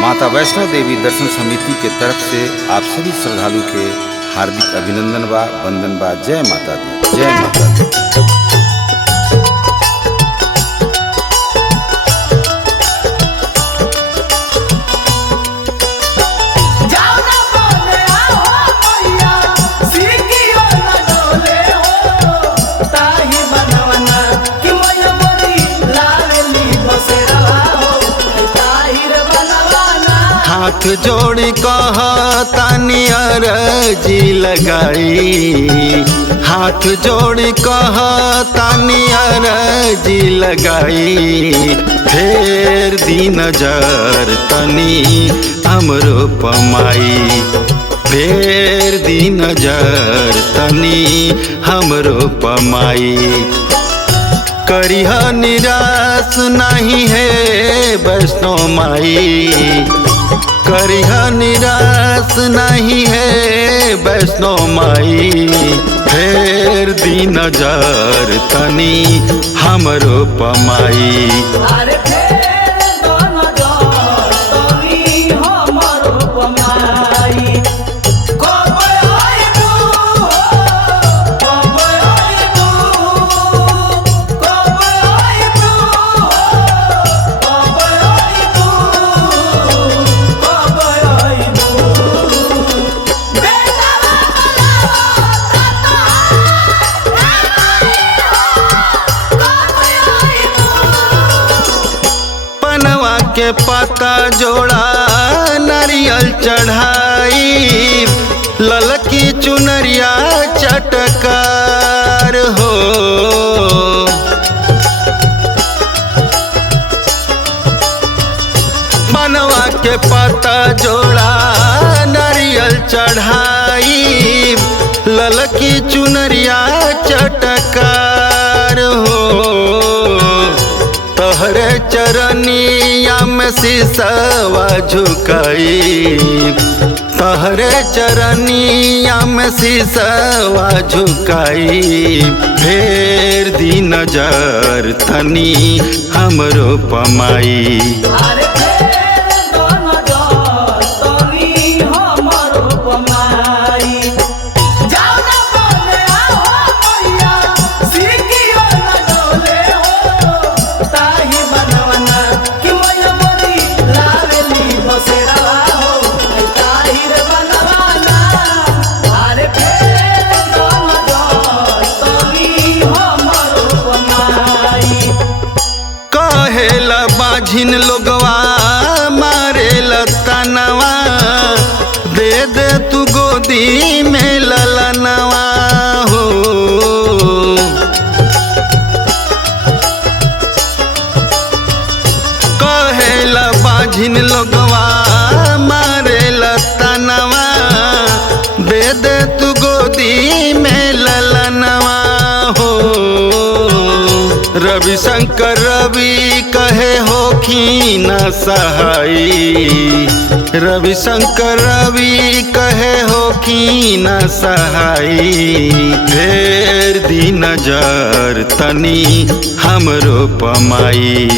माता वैष्णो देवी दर्शन समिति के तरफ से आप सभी श्रद्धालु के हार्दिक अभिनंदन बा, वंदन बा। जय माता दी, जय माता दी। हाथ जोड़ी कहतानी अर्जी लगाई, हाथ जोड़ी कहतानी अर्जी लगाई। फेर दी नजर तनी हमरो पमाई, फेर दी नजर तनी हमरो पमाई। करिह निराश नहीं है वैष्णो माई, करिह निराश नहीं है वैष्णो माई। फेर दी नजर तनी हमरो पमाई। के पता जोड़ा नारियल चढ़ाई, ललकी चुनरिया चटकार हो। बनवा के पता जोड़ा नारियल चढ़ाई, ललकी चुनरिया चटकार हो। तोहरे चरनिया में शीशवा झुकाई, तोहरे चरनिया में शीशवा झुकाई। फेर दी नजर तनी हमरो पमाई। बाझिन लोगवा मारे लतनवा, दे दे तू गोदी में ललनवा हो। कहेला बाझिन लोगवा मारे लतनवा, दे दे तू गोदी में ललनवा हो। रवि शंकर रवि कहे होखी न सहाई, रवि शंकर रवि कहे होखी न सहाई। फेर दी नजर तनी हमरो पमाई।